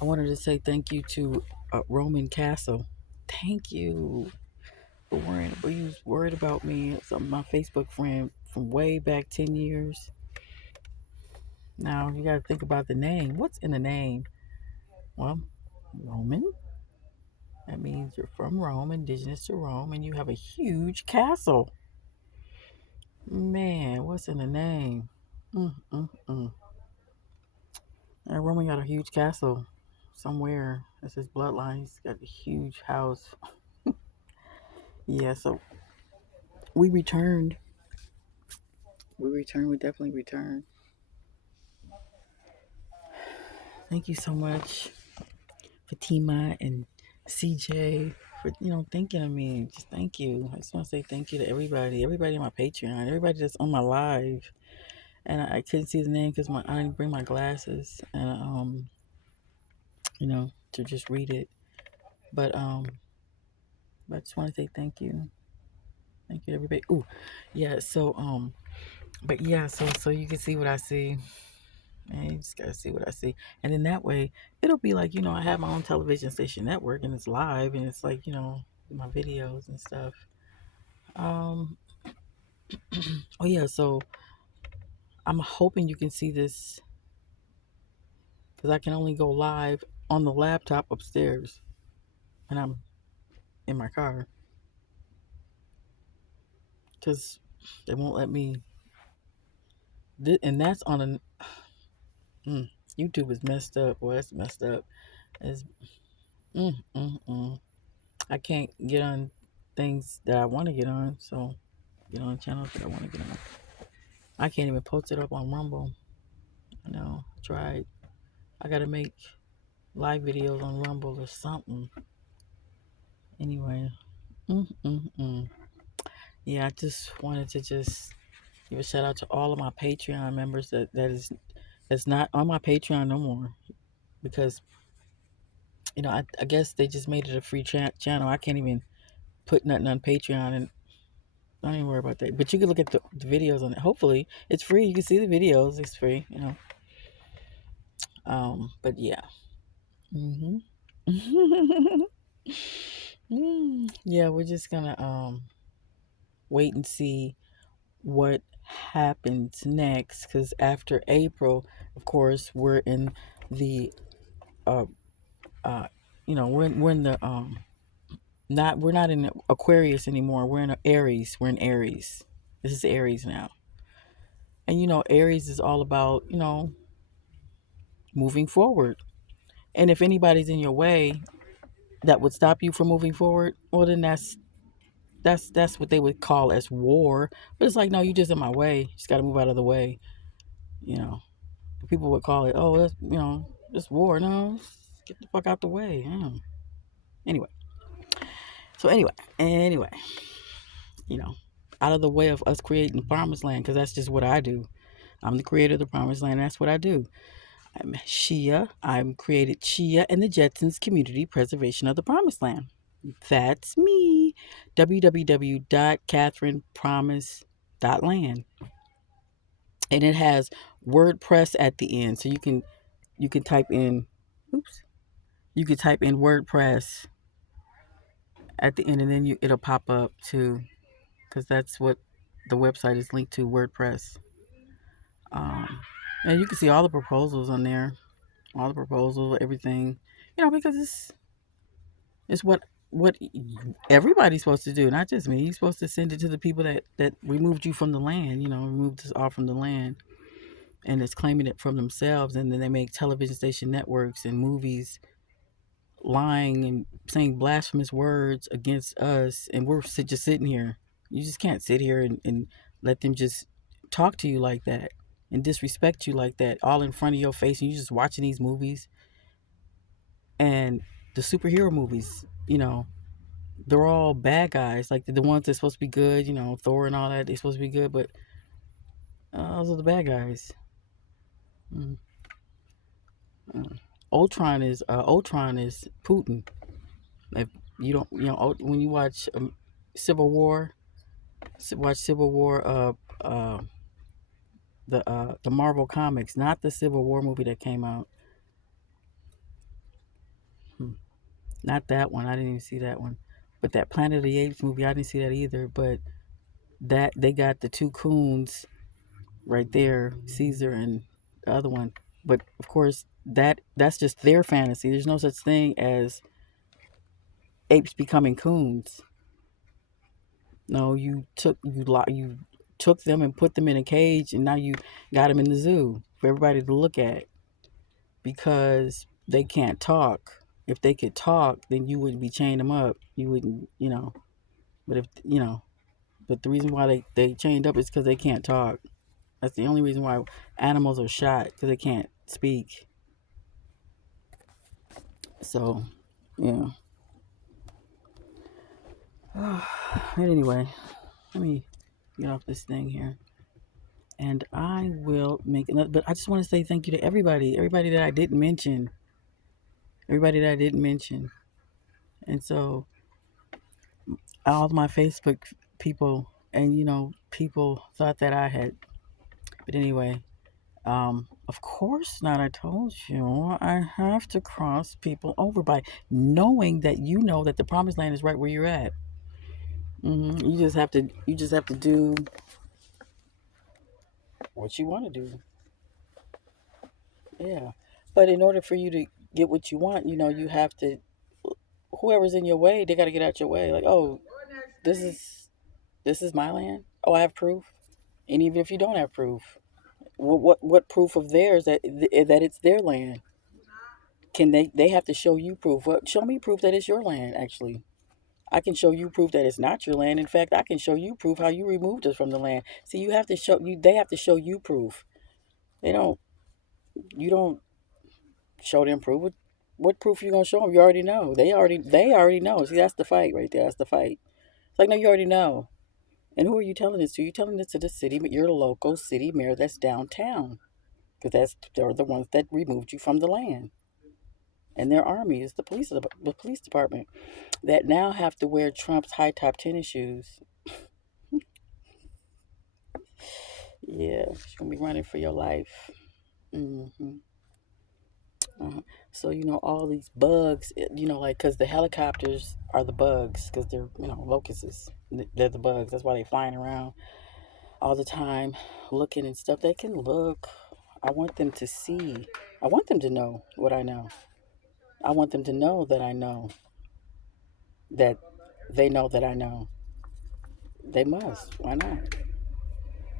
I wanted to say thank you to Roman Castle. Thank you for worrying. But you was worried about me. My Facebook friend from way back 10 years. Now you got to think about the name. What's in the name? Well, Roman. That means you're from Rome, indigenous to Rome, and you have a huge castle. Man, what's in the name? Mm, mm, mm. And Roman got a huge castle somewhere. That's his bloodline. He's got a huge house. Yeah, so we returned. We returned. We definitely returned. Thank you so much, Fatima and CJ, for thinking of me. Just thank you. I just want to say thank you to everybody on my Patreon, everybody that's on my live. And I couldn't see the name because I didn't bring my glasses, and to just read it. But I just want to say thank you to everybody. Ooh, yeah. But yeah, so you can see what I see. And you just gotta see what I see. And then that way it'll be like, I have my own television station network and it's live and it's like, my videos and stuff. Um oh yeah, so I'm hoping you can see this because I can only go live on the laptop upstairs and I'm in my car because they won't let me. And that's on a YouTube is messed up. Well, that's messed up. It's, mm, mm, mm. I can't get on things that I want to get on, so get on channels that I want to get on. I can't even post it up on Rumble. I know. I tried. I gotta make live videos on Rumble or something. Anyway. Mm-mm-mm. Yeah, I just wanted to just give a shout out to all of my Patreon members that's not on my Patreon no more because I guess they just made it a free channel. I can't even put nothing on Patreon and don't even worry about that. But you can look at the videos on it. Hopefully, it's free. You can see the videos. It's free. But yeah. Hmm. Yeah, we're just gonna wait and see what happens next. Because after April, of course, we're in the uh we're in the not we're not in Aquarius anymore. We're in Aries. We're in Aries. This is Aries now. And Aries is all about moving forward. And if anybody's in your way that would stop you from moving forward, well then that's what they would call as war. But it's like, no, you just in my way. You just got to move out of the way. You know, people would call it, oh, that's it's war. No, just get the fuck out the way. Yeah. Anyway, anyway, you know, out of the way of us creating the promised land, because that's just what I do. I'm the creator of the promised land. That's what I do. I'm Shia. I'm created Shia and the Jetsons Community Preservation of the Promised Land. That's me. www.catherinepromise.land. And it has WordPress at the end. So you can type in oops. You could type in WordPress at the end and then it'll pop up too. Because that's what the website is linked to, WordPress. Um, and you can see all the proposals on there. All the proposals, everything. Because it's what everybody's supposed to do, not just me. You're supposed to send it to the people that removed you from the land. Removed us all from the land, and it's claiming it from themselves. And then they make television station networks and movies lying and saying blasphemous words against us, and we're just sitting here. You just can't sit here and let them just talk to you like that and disrespect you like that, all in front of your face, and you're just watching these movies and the superhero movies. They're all bad guys. Like the ones that's supposed to be good, Thor and all that, they're supposed to be good, but those are the bad guys. Mm. Mm. Ultron is Putin. If you don't, when you watch Civil War, watch Civil War, the Marvel comics, not the Civil War movie that came out. Not that one. I didn't even see that one. But that Planet of the Apes movie, I didn't see that either. But that they got the two coons right there, Caesar and the other one. But of course, that's just their fantasy. There's no such thing as apes becoming coons. No, you took them and put them in a cage, and now you got them in the zoo for everybody to look at because they can't talk. If they could talk, then you wouldn't be chaining them up. You wouldn't. But if but the reason why they chained up is because they can't talk. That's the only reason why animals are shot because they can't speak. So, yeah. Anyway, let me get off this thing here. And I will make another. But I just want to say thank you to everybody that I didn't mention, everybody that I didn't mention. And so, all my Facebook people, and people thought that I had. But anyway, of course not. I told you I have to cross people over by knowing that that the promised land is right where you're at. You just have to do what you want to do. Yeah. But in order for you to get what you want, you have to, whoever's in your way, they got to get out your way. Like, oh, this is this is my land. Oh, I have proof. And even if you don't have proof, what proof of theirs that it's their land? Can they have to show you proof? Well, show me proof that it's your land. Actually, I can show you proof that it's not your land. In fact, I can show you proof how you removed us from the land. See, you have to show you. They have to show you proof. They don't. You don't show them proof. What proof you gonna show them? You already know. They already know. See, that's the fight right there. That's the fight. It's like, no, you already know. And who are you telling this to? You telling this to the city, your local city mayor that's downtown, because they're the ones that removed you from the land, and their army is the police department that now have to wear Trump's high top tennis shoes. Yeah, she's gonna be running for your life. hmm Uh-huh. So all these bugs, like because the helicopters are the bugs because they're locusts. They're the bugs. That's why they're flying around all the time, looking and stuff. They can look. I want them to see. I want them to know what I know. I want them to know that I know that they know that I know. They must. Why not?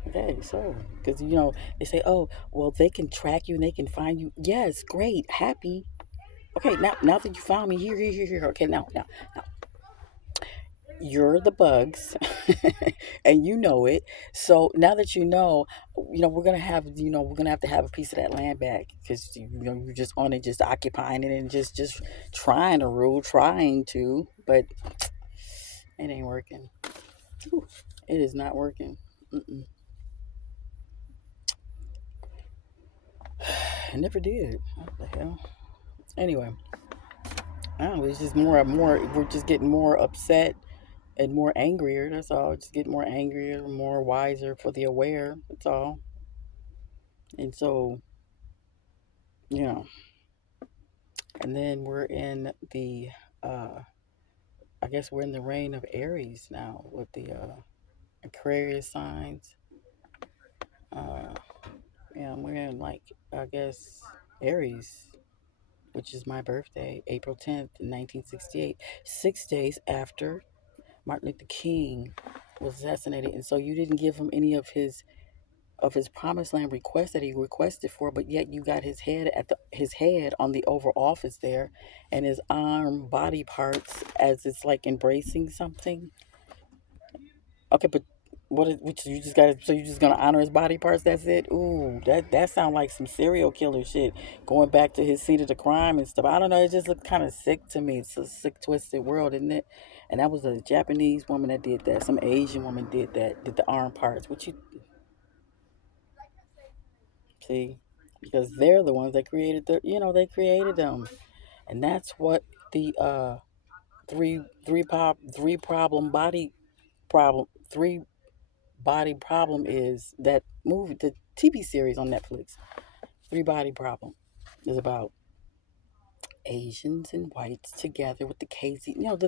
Okay, so because they say, oh, well, they can track you and they can find you. Yes, great, happy. Okay, now that you found me, here. Okay, now you're the bugs, and you know it. So now that we're gonna have to have a piece of that land back because you're just on it, just occupying it, and just trying to rule, trying to, but it ain't working. Whew, it is not working. Mm-mm. It never did. What the hell? Anyway, I don't know. It's just more and more. We're just getting more upset and more angrier. That's all. Just getting more angrier, more wiser for the aware. That's all. And so, you know, and then we're in the, uh, I guess we're in the reign of Aries now with the Aquarius signs. Uh, yeah, we're in like, I guess, Aries, which is my birthday, April 10th, 1968, 6 days after Martin Luther King was assassinated. And so you didn't give him any of his promised land request that he requested for, but yet you got his head on the Oval Office there, and his arm body parts as it's like embracing something. Okay, but which you just got so you just gonna honor his body parts? That's it. Ooh, that sounds like some serial killer shit. Going back to his scene of the crime and stuff. I don't know. It just looked kind of sick to me. It's a sick, twisted world, isn't it? And that was a Japanese woman that did that. Some Asian woman did that. Did the arm parts. What you see? Because they're the ones that created they created them, and that's what the three problem body problem three body problem is. That movie, the TV series on Netflix, Three Body Problem, is about. Asians and whites together with the KZ. You know,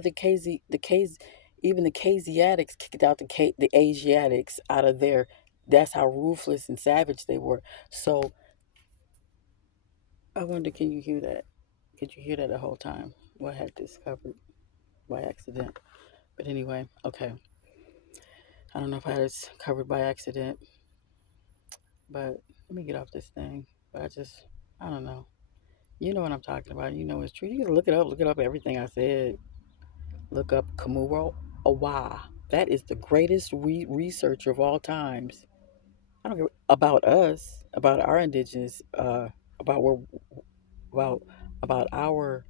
even the Asiatics kicked out the Asiatics out of there. That's how ruthless and savage they were. So I wonder, can you hear that? Could you hear that the whole time? Well, I had this covered by accident. But anyway, okay. I don't know if I had this covered by accident, but let me get off this thing. But I don't know. You know what I'm talking about. You know it's true. You can look it up, everything I said. Look up Kamuro Awa. That is the greatest researcher of all times. I don't care about us, about our indigenous, about where, about about our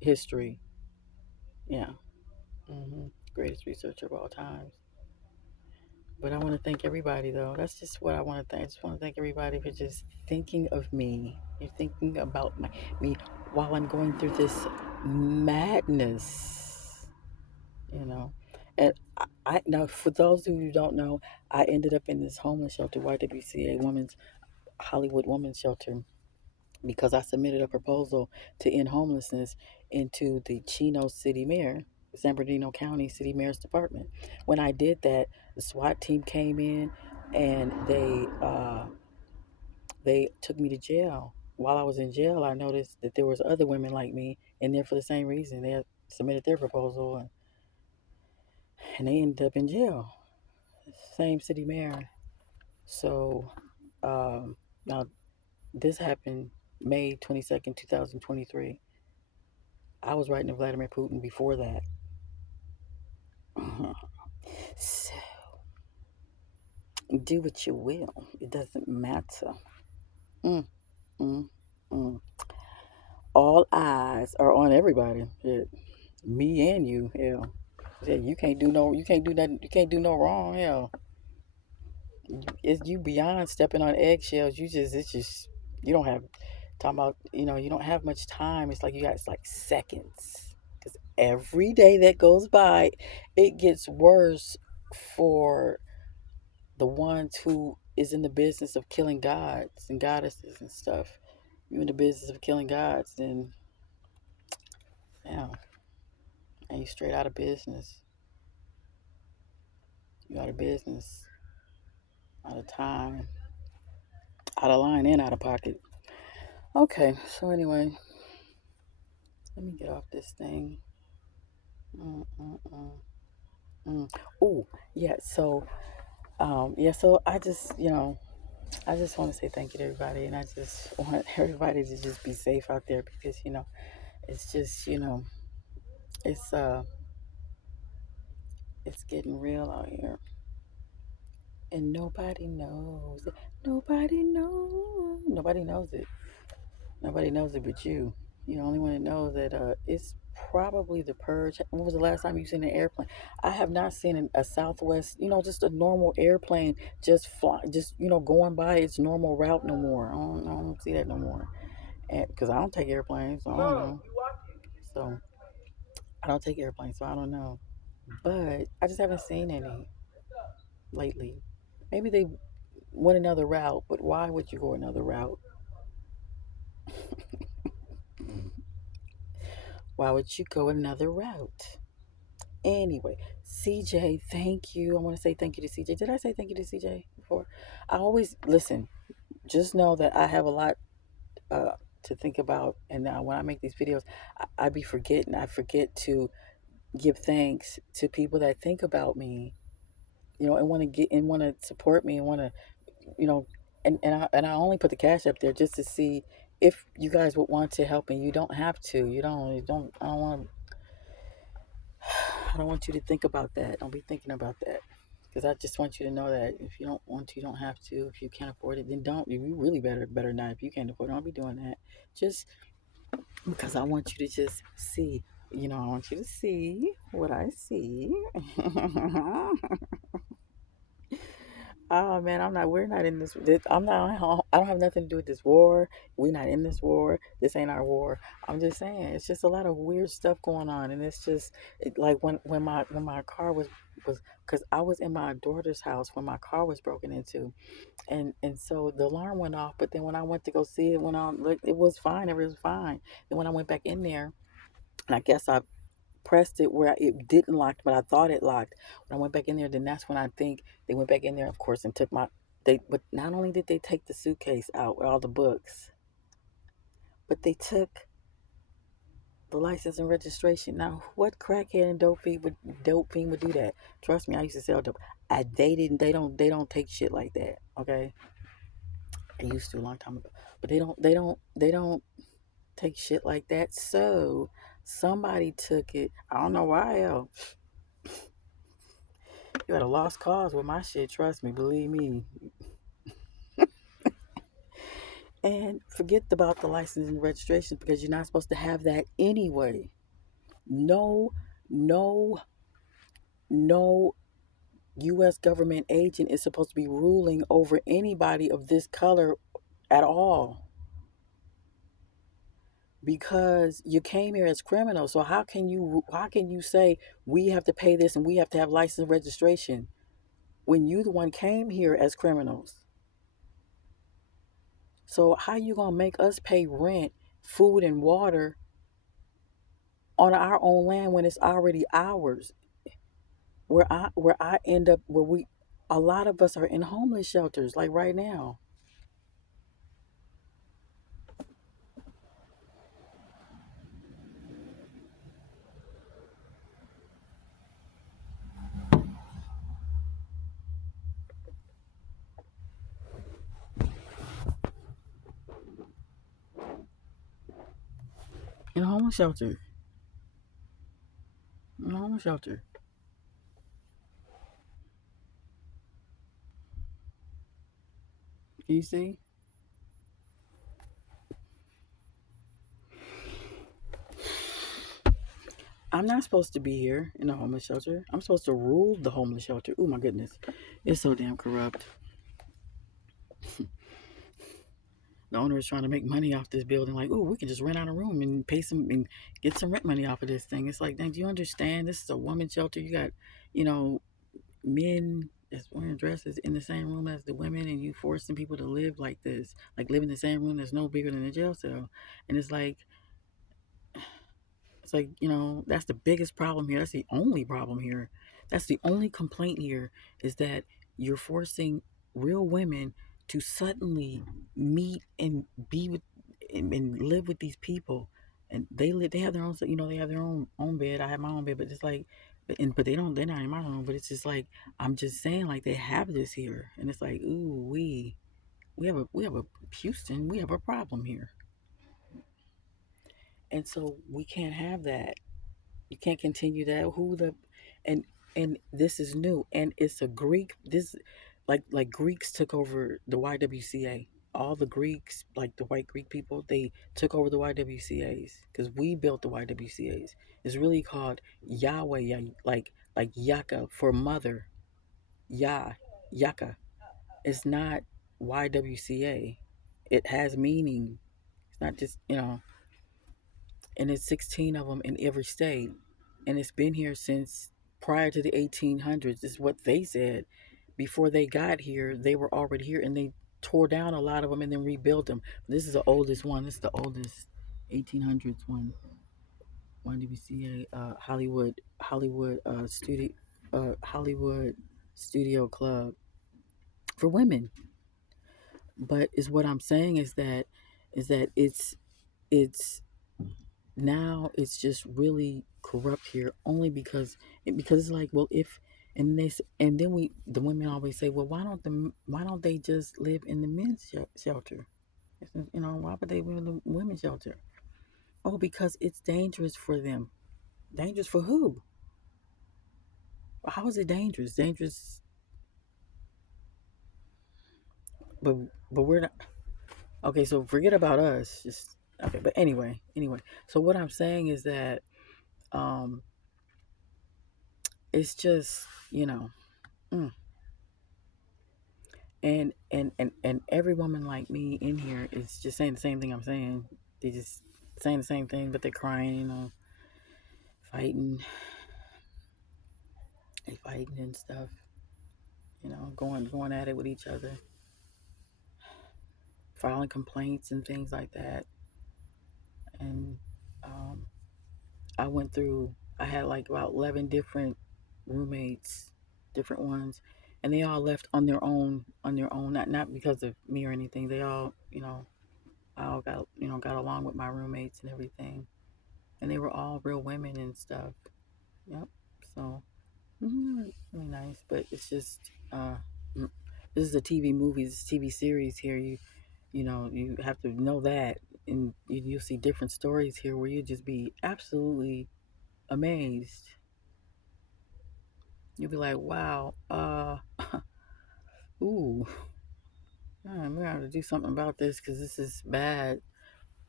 history. Yeah, greatest researcher of all times. But I want to thank everybody, though. That's just what I want to thank. I just want to thank everybody for just thinking of me. You're thinking about me while I'm going through this madness, you know. And I now, for those who don't know, I ended up in this homeless shelter, YWCA Women's Hollywood Women's Shelter, because I submitted a proposal to end homelessness into the Chino City Mayor, San Bernardino County City Mayor's Department. When I did that, the SWAT team came in and they took me to jail. While I was in jail, I noticed that there was other women like me in there for the same reason. They had submitted their proposal and they ended up in jail. Same city mayor. So now this happened May 22nd, 2023. I was writing to Vladimir Putin before that. So, do what you will. It doesn't matter. Mm, mm, mm. All eyes are on everybody. Shit. Me and you. Hell. Yeah, you can't do nothing. You can't do no wrong. Hell. It's you beyond stepping on eggshells. It's just, you don't have, talking about, you don't have much time. It's like it's like seconds. Because every day that goes by, it gets worse for the ones who is in the business of killing gods and goddesses and stuff. You in the business of killing gods, then yeah, and you straight out of business. You out of business, out of time, out of line and out of pocket. Okay, so anyway, let me get off this thing. Mm, mm, mm, mm. Oh, yeah. So, So I just want to say thank you to everybody, and I just want everybody to just be safe out there because it's just it's uh it's getting real out here, and nobody knows it. Nobody knows it. Nobody knows it but you. You're the only one that knows that it's probably the purge. When was the last time you seen an airplane? I have not seen a Southwest, just a normal airplane just fly, just going by its normal route no more. I don't see that no more. And because I don't take airplanes, so I don't know. So I don't take airplanes, so I don't know. But I just haven't seen any lately. Maybe they went another route, but why would you go another route? Why would you go another route? Anyway, CJ, thank you. I want to say thank you to CJ. Did I say thank you to CJ before? I always listen. Just know that I have a lot uh, to think about, and now when I make these videos, I be forgetting. I forget to give thanks to people that think about me, and want to support me and want to, you know, and I only put the cash up there just to see if you guys would want to help, and you don't have to. You don't. I don't want I don't want you to think about that. Don't be thinking about that. Because I just want you to know that if you don't want to, you don't have to. If you can't afford it, then don't. You really better not. If you can't afford it, don't be doing that. Just because I want you to just see. I want you to see what I see. Oh man, I'm not. We're not in this. I'm not. I don't have nothing to do with this war. We're not in this war. This ain't our war. I'm just saying, it's just a lot of weird stuff going on, and it's just like when my car was because I was in my daughter's house when my car was broken into, and so the alarm went off. But then when I went to go see it, when I looked, it was fine. Everything was fine. And when I went back in there, and I guess I pressed it where it didn't lock, but I thought it locked. When I went back in there, then that's when I think they went back in there, of course, and took my they. But not only did they take the suitcase out with all the books, but they took the license and registration. Now, what crackhead and dope fiend would do that? Trust me, I used to sell dope. They didn't. They don't take shit like that. Okay, I used to a long time ago, but they don't take shit like that. So somebody took it. I don't know why else. You had a lost cause with my shit. Trust me, believe me. And forget about the license and registration because you're not supposed to have that anyway. No, no, no U.S. government agent is supposed to be ruling over anybody of this color at all because you came here as criminals. So how can you say we have to pay this and we have to have license and registration when you the one came here as criminals? So how you gonna make us pay rent, food, and water on our own land when it's already ours? Where I end up where we a lot of us are in homeless shelters like right now. In a homeless shelter. In a homeless shelter. You see? I'm not supposed to be here in a homeless shelter. I'm supposed to rule the homeless shelter. Oh my goodness. It's so damn corrupt. The owner is trying to make money off this building. Like, oh, we can just rent out a room and pay some and get some rent money off of this thing. It's like, dang, do you understand? This is a woman's shelter. You got, you know, men that's wearing dresses in the same room as the women, and you forcing people to live like this, like live in the same room that's no bigger than a jail cell. And it's like, that's the biggest problem here. That's the only problem here. That's the only complaint here is that you're forcing real women to suddenly meet and be with and live with these people. And they have their own, they have their own bed. I have my own bed, but it's like, but they're not in my room. But it's just like, I'm just saying, like, they have this here. And it's like, ooh, we have a Houston, we have a problem here. And so we can't have that. You can't continue that. And and this is new, and it's a Greek. This like Greeks took over the YWCA. All the Greeks, like the white Greek people, they took over the YWCA's because we built the YWCA's. It's really called Yahweh, like Yaka for mother. Yah, Yaka. It's not YWCA. It has meaning. It's not just and it's 16 of them in every state, and it's been here since prior to the 1800s. Is what they said. Before they got here, they were already here, and they tore down a lot of them and then rebuilt them. This is the oldest one. This is the oldest 1800s one. YWCA, Hollywood Studio Club for women. But is what I'm saying is that it's now it's just really corrupt here only because it's like, well, if and then the women always say, well, why don't they just live in the men's shelter? Why would they live in the women's shelter? Oh, because it's dangerous for them. Dangerous for who? How is it dangerous? but but we're not. Okay, so forget about us. Just okay. But anyway, so what I'm saying is that um it's just mm, And every woman like me in here is just saying the same thing I'm saying. They just saying the same thing, but they're crying, fighting, they fighting and stuff, going at it with each other, filing complaints and things like that. And um, I went through. I had like about 11 different roommates, different ones, and they all left on their own. On their own, not because of me or anything. They all, I all got along with my roommates and everything, and they were all real women and stuff. Yep. So really nice, but it's just mm, this is a TV movie, this is a TV series here. You have to know that, and you'll see different stories here where you just be absolutely amazed. You'll be like, wow, ooh, man, we're gonna have to do something about this because this is bad.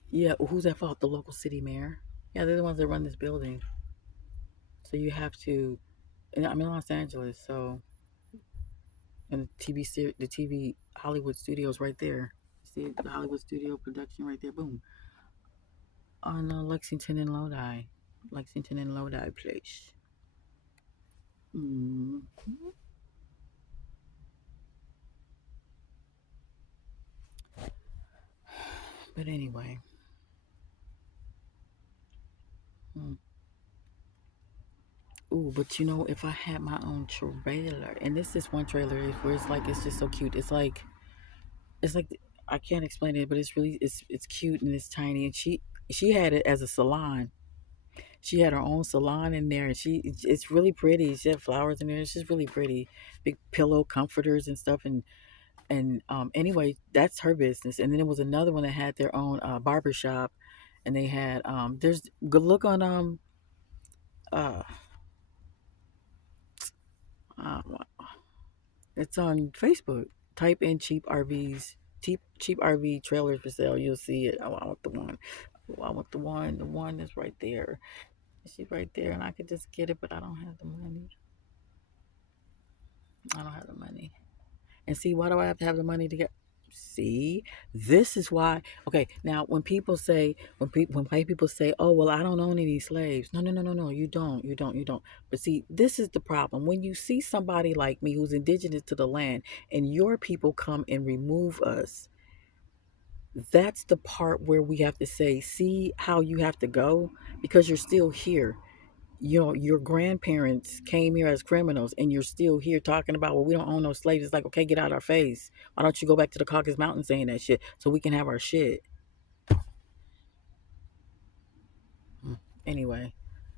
Yeah, who's at fault? The local city mayor. Yeah, they're the ones that run this building. So you have to. And I'm in Los Angeles, so and the TV Hollywood studios right there. See the Hollywood studio production right there. Boom, on Lexington and Lodi place. Mm. But anyway, mm. Ooh, but if I had my own trailer, and this is one trailer where it's just so cute. It's like I can't explain it, but it's cute and it's tiny. And she had it as a salon. She had her own salon in there, and it's really pretty. She had flowers in there. It's just really pretty, big pillow comforters and stuff. And anyway, that's her business. And then there was another one that had their own barber shop, and they had there's good look on uh, uh it's on Facebook. Type in cheap RV trailers for sale. You'll see it. I want the one. I want the one that's right there. She's right there, and I could just get it, but I don't have the money. I don't have the money. And see, why do I have to have the money to get? See, this is why. Okay, now when white people say, "Oh, well, I don't own any slaves," no, no, no, no, no, you don't. But see, this is the problem. When you see somebody like me who's indigenous to the land, and your people come and remove us, that's the part where we have to say, "See how you have to go because you're still here." Your grandparents came here as criminals and you're still here talking about, well, we don't own no slaves. It's like, okay, get out our face. Why don't you go back to the Caucasus Mountains saying that shit so we can have our shit? Anyway,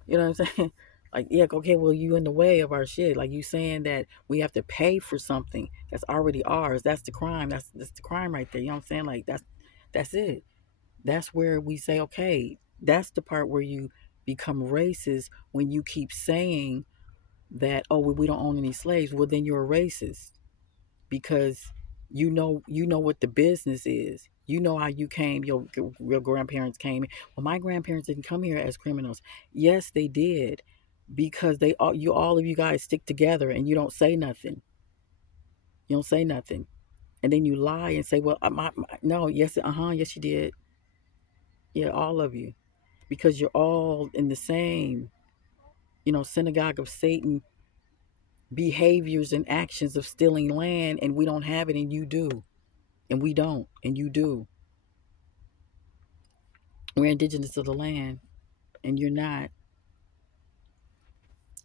you know what I'm saying? Like, yeah, okay, well, you in the way of our shit. Like, you saying that we have to pay for something that's already ours. That's the crime. That's the crime right there. You know what I'm saying? Like, that's it. That's where we say, okay, that's the part where you become racist when you keep saying that, oh, well, we don't own any slaves. Well, then you're a racist because you know what the business is. You know how you came. Your grandparents came. Well, my grandparents didn't come here as criminals. Yes, they did, because all of you guys stick together and you don't say nothing. You don't say nothing, and then you lie and say, well, no, yes, yes, you did. Yeah, all of you, because you're all in the same, synagogue of Satan behaviors and actions of stealing land, and we don't have it and you do, and we don't and you do. We're indigenous to the land and you're not.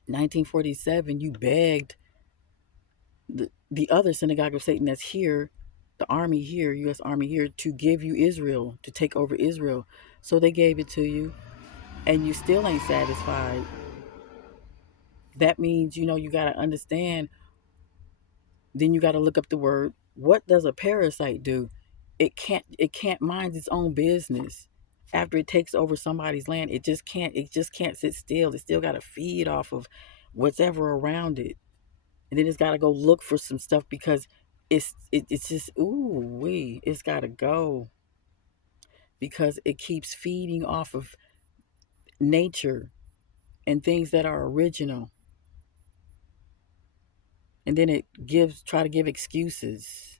1947 you begged the other synagogue of Satan that's here, the army here, US Army here, to give you Israel, to take over Israel. So they gave it to you and you still ain't satisfied. That means, you got to understand. Then you got to look up the word. What does a parasite do? It can't mind its own business. After it takes over somebody's land, it just can't sit still. It still got to feed off of whatever around it. And then it's got to go look for some stuff because it's just, it's got to go because it keeps feeding off of nature and things that are original. And then it try to give excuses.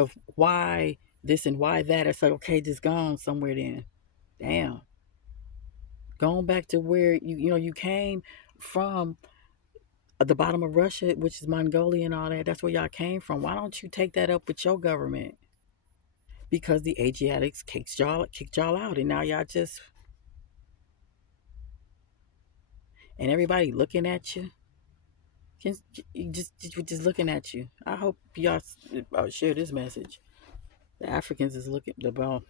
of why this and why that. It's like, okay, just gone somewhere then. Damn. Going back to where you came from, the bottom of Russia, which is Mongolia and all that. That's where y'all came from. Why don't you take that up with your government? Because the Asiatics kicked y'all out, and now y'all just and everybody looking at you. Just just looking at you. I hope y'all share this message. The Africans is looking the ball.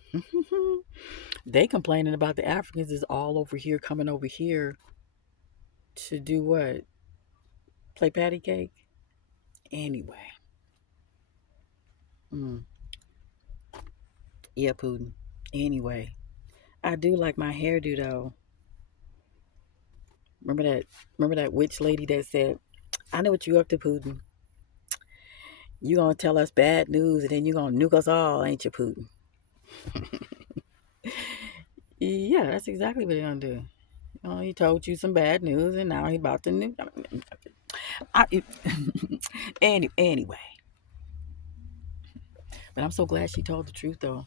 They complaining about the Africans is all over here coming over here to do what? Play patty cake? Anyway. Mm, yeah, Putin. Anyway. I do like my hairdo though. Remember that witch lady that said, I know what you up to, Putin. You gonna tell us bad news and then you gonna nuke us all, ain't you, Putin? Yeah, that's exactly what he gonna do. He told you some bad news and now he about to nuke. I, anyway, but I'm so glad she told the truth though.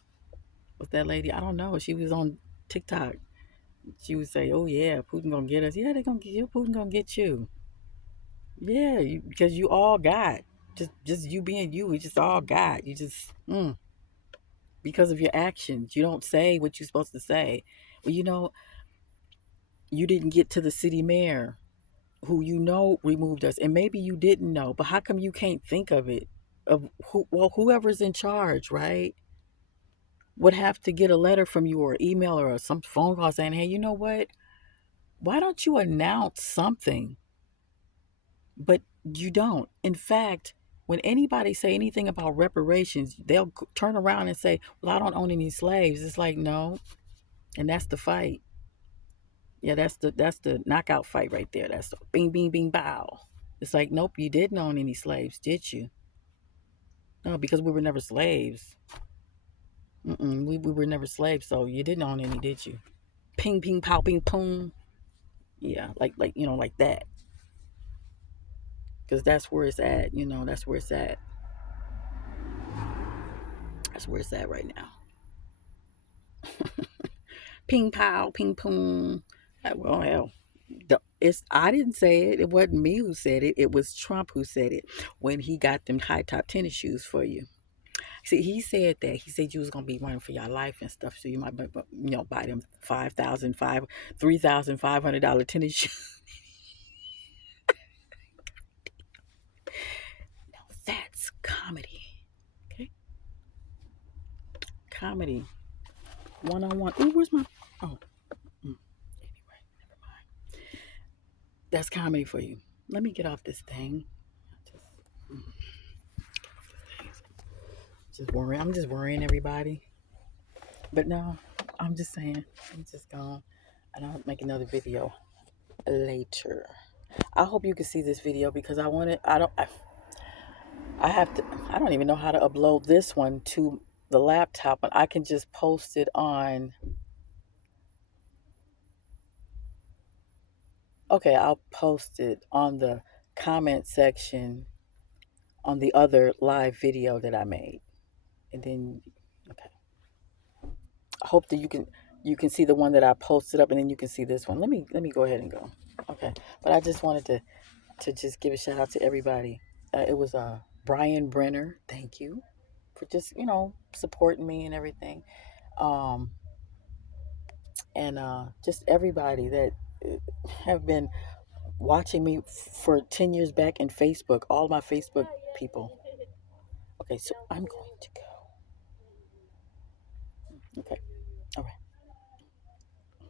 Was that lady? I don't know. She was on TikTok. She would say, "Oh yeah, Putin gonna get us. Yeah, they gonna get you. Putin gonna get you. Yeah, because you all got just you being you. We just all got you. Just because of your actions, you don't say what you're supposed to say. Well, you didn't get to the city mayor who removed us, and maybe you didn't know, but how come you can't think of it? Of whoever's in charge, right? Would have to get a letter from you or email or some phone call saying, hey, you know what? Why don't you announce something? But you don't. In fact, when anybody say anything about reparations, they'll turn around and say, well, I don't own any slaves. It's like, no. And that's the fight. Yeah, that's the knockout fight right there. That's the bing, bing, bing, bow. It's like, nope, you didn't own any slaves, did you? No, because we were never slaves. We were never slaves, so you didn't own any, did you? Ping, ping, pow, ping, pong. Yeah, like that. Because that's where it's at. That's where it's at. That's where it's at right now. Ping, pow, ping, pong. Well, hell, I didn't say it. It wasn't me who said it. It was Trump who said it when he got them high top tennis shoes for you. See, he said that. He said you was gonna be running for your life and stuff, so you might, buy them $3,500 tennis shoes. Now that's comedy. Okay, comedy. One on one. Ooh, where's my? Oh, anyway, never mind. That's comedy for you. Let me get off this thing. Just worrying. I'm just worrying everybody. But no, I'm just saying. I'm just gone, and I'll make another video later. I hope you can see this video because I want it. I have to. I don't even know how to upload this one to the laptop, but I can just post it on. Okay, I'll post it on the comment section on the other live video that I made, and then okay. I hope that you can see the one that I posted up, and then you can see this one. Let me go ahead and go. Okay, but I just wanted to just give a shout out to everybody. It was Brian Brenner. Thank you for just supporting me and everything. Um, and just everybody that have been watching me for 10 years back in Facebook, all my Facebook people. Okay, so I'm going to go. Okay.